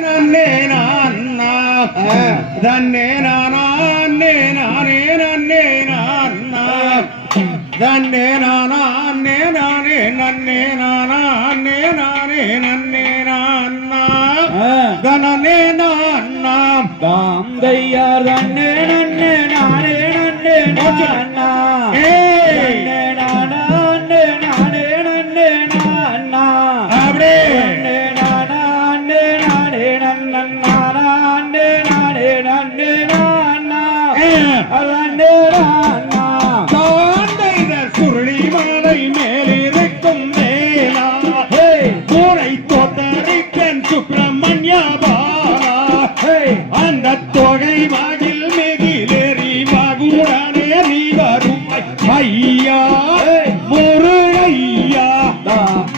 தன்னே நானே நானே நன்னே தன்னே நானே நானே நன்னே நானே நானே நன்னே கனனே நாம் தாம் தையார் தன்னே நன்னே நானே நன்னே நானா ஏ நானே நானே நன்னே நானா அப்படியே நானே நானே நன்னே நானே நானே நன்னே நானா அதன்னே நானா தாண்டைதர் சுருளி மாலை மேலிருக்கும் வேளா பூனை தோத்தரிக்கன் சுப்பிரமணிய பாலா அந்த தொகை வாகில் மிகிலேறி வாகுடனே நீ வரும் ஐயா முருகையா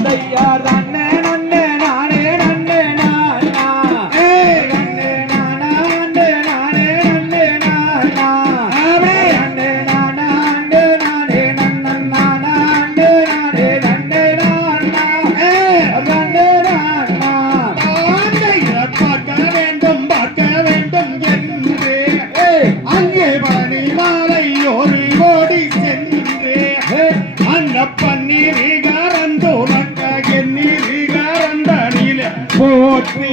தையார் தன்னே நன்னே நானே நன்னே நானா நன்னே நானே நானே நன்னே நானா அப்படியே நன்னே நானே நானே நன்னே நானே நன்னே நானா நன்னே நானா பார்க்க வேண்டும் என்று அங்கே பழனி மாலை ஒரு ஓடி சென்று அந்த பன்னீரிகாரந்தோனக்க எண்ணீரிகாரந்தனில போற்றி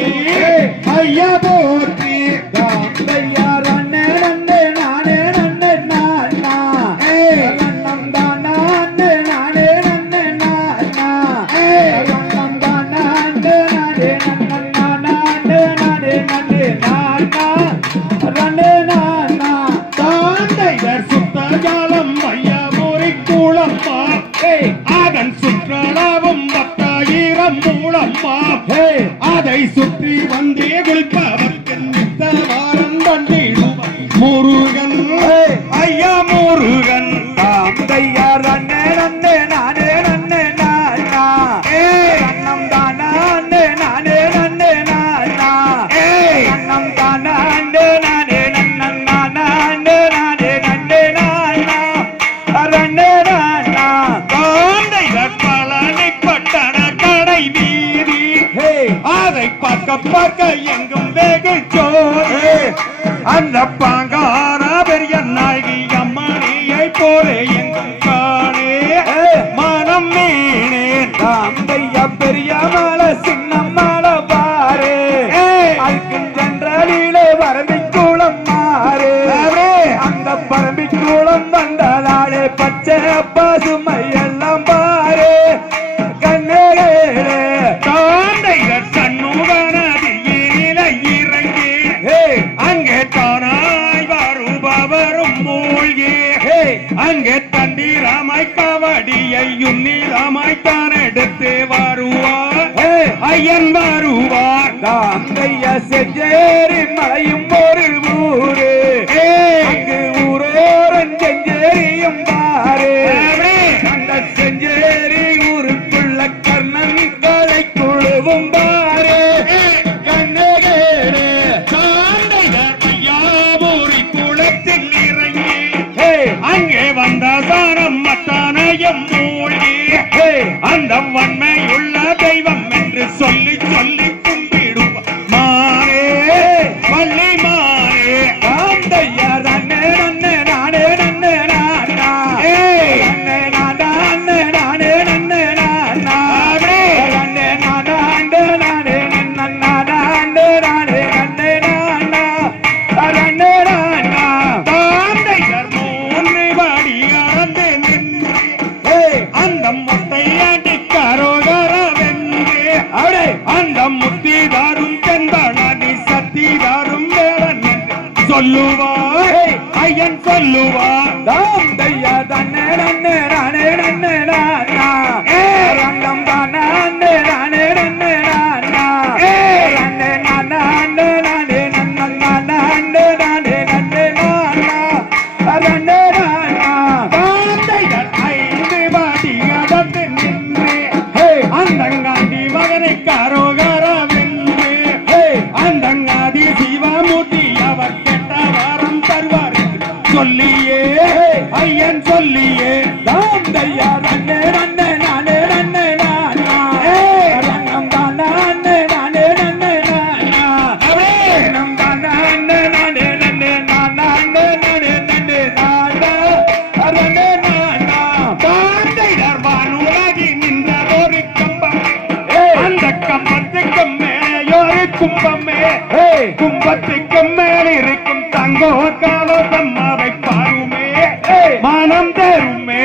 ஐயா போற்றி தையார் அண்ணே நன்னே நானே நன்னே நானா நன்னம் தானா அண்ணே நானே நன்னே நானா நன்னம் தானா அண்ணே நானே நன்னே நானா அண்ணே நானே நன்னே நானா ரன்னே நானா தாண்டைதர் சுத்தஜாலம் ஐயா முறிக்குளம்மா அதன் சுற்றளவும் 10,000 மூலம்மா அதை சுற்றி வந்தே குளிப்பவர்க்கு நித்தவாரம் தண்டிடும் முருகன் ஐயா முருகன் தாம் தையார் அண்ணே நன்னே நானே நன்னே நானா அண்ணம் தானா அண்ணே நானே நன்னே நானா அண்ணம் தானா அண்ணே நானே நன்னே நானா அண்ணே நானே நன்னே நானா அரண்ணே நானா தாண்டைதர் பழனி பட்டண கடை வீதி அதை பார்க்க எங்கும் வெகு சோறு அந்த பாங்கான பெரிய நாயகி அம்மணியை போல எங்கும் காணே மனம் மீனே தாம் தையா பெரிய மலை சின்ன மலை பாரு அதுக்கு சென்றலிலே பரம்பிக்குளம் மாறு அந்த பரம்பிக்குளம் வந்ததாலே பச்சை பசுமை எல்லாம் பாரு கண்ணேகளே தாண்டைதர் சண்முகநதியில இறங்கி அங்கே தானாய் வருபவரும் மூழ்கி அங்கே தண்டிராமாய் கவடியை உன்னிராமாய் தான் எடுத்து வருவார் ஐயன் வருவார் தாம் தையா செஞ்சேரி மலையும் ஒரு ஊரு அங்கு ஊரோரன் செஞ்சேரியும் பாரு அந்த செஞ்சேரி ஊருக்குள்ள கர்ணன்களை குழுவும் பாரு கண்ணகேடு தாண்டைதர் ஐயாவூரி குளத்தில் இறங்கி அங்கே வந்த சாரம் மத்தானையும் மூழ்கி அந்த வன்மையுள்ள தெய்வம் என்று சொல்லி சொல்லி கும்பிடும் மாறே பள்ளி மாறே தாம் தையார் தன்னே நன்னே நானே நன்னே நானா நன்னே நானா அண்ணே நானே நன்னே நானா நன்னே நானா அண்ணே நானே நன்னே நானா அண்ணே நானே நன்னே நானா நன்னே நானா தாண்டைதர் மூன்று படி அறந்து நின்று அந்த முத்தையாண்டி கரோகர வென்று அந்த முத்தி தாரும் தெந்தனடி சக்தி தாரும் வேடன் என்று சொல்லுவார் ஐயன் சொல்லுவார் தாம் தையா தன்னே நன்னே நானே நன்னே நானா ரங்கம் தானா அண்ணே நானே நன்னே நானா நன்னே நானா அண்ணே நானே நன்னே நானா அண்ணே நானே நன்னே நானா ரன்னே நானா தாண்டைதர் 5 படி அடர்ந்து நின்று அந்தங்காண்டி மகனை கரோகர வென்று அந்தங்காதி சிவமூர்த்தி அவர் கெட்ட வாரம் தருவார் சொல்லியே ஐயன் சொல்லியே தாம் தையார் நன்னே நன்னே நானே நன்னே நானா ரங்கம் தானா அண்ணே நானே நன்னே நானா கும்பமே கும்பத்துக்கு மேல் இருக்கும் தங்கோ காலம் அவை பாருமே மனம் தருமே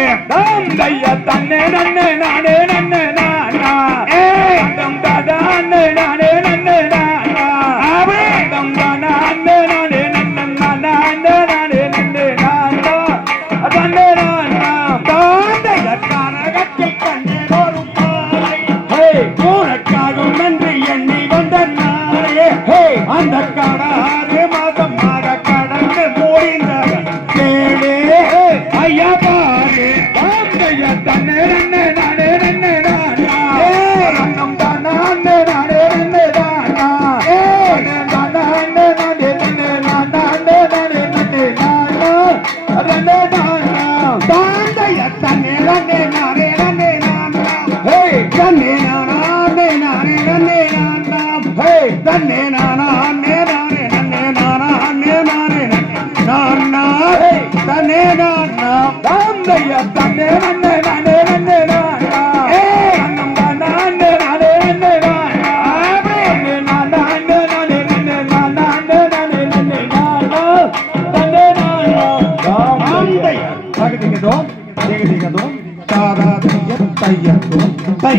தையா தன்னே நன்னே நானே நன்னே நானா தம் தாதா அண்ணே நானே நன்னே நானா தம் தானா அண்ணே நானே நன்னே நானா அண்ணே நானே நன்னே நானா தன்னே நானா தாண்டைய கனகத்தில் கண்ணோரும் பாறை உனக்காகும் நன்றி எண்ணி வந்த நாளே அந்த கடாறு மாதமாக கடந்து முடிந்தது கேளே ஐயா பாரு தையா தன்னே நன்னே நானே நன்னே நானா தம் தானா அண்ணே நானே நன்னே நானா தானா அண்ணே நானே நன்னே நானா அண்ணே நானே நன்னே நானா நன்னே நானா தாண்டைய தன்னே நன்னே நானே நன்னே நானா தன்னே நானே நானே நன்னே நானா தன்னே நானே நானே நன்னே நானே நானே நானா தன்னே நானா தையா தன்னே நன்னே நானே நன்னே நானா தம் தானா அண்ணே நானே நன்னே நானா அண்ணே நானா அண்ணே நானே நன்னே நானா அண்ணே நானே நன்னே நானா தன்னே நானா தாண்டைய தகதிகதோ தேகதிகதோ தாதா தைய தையதோ தை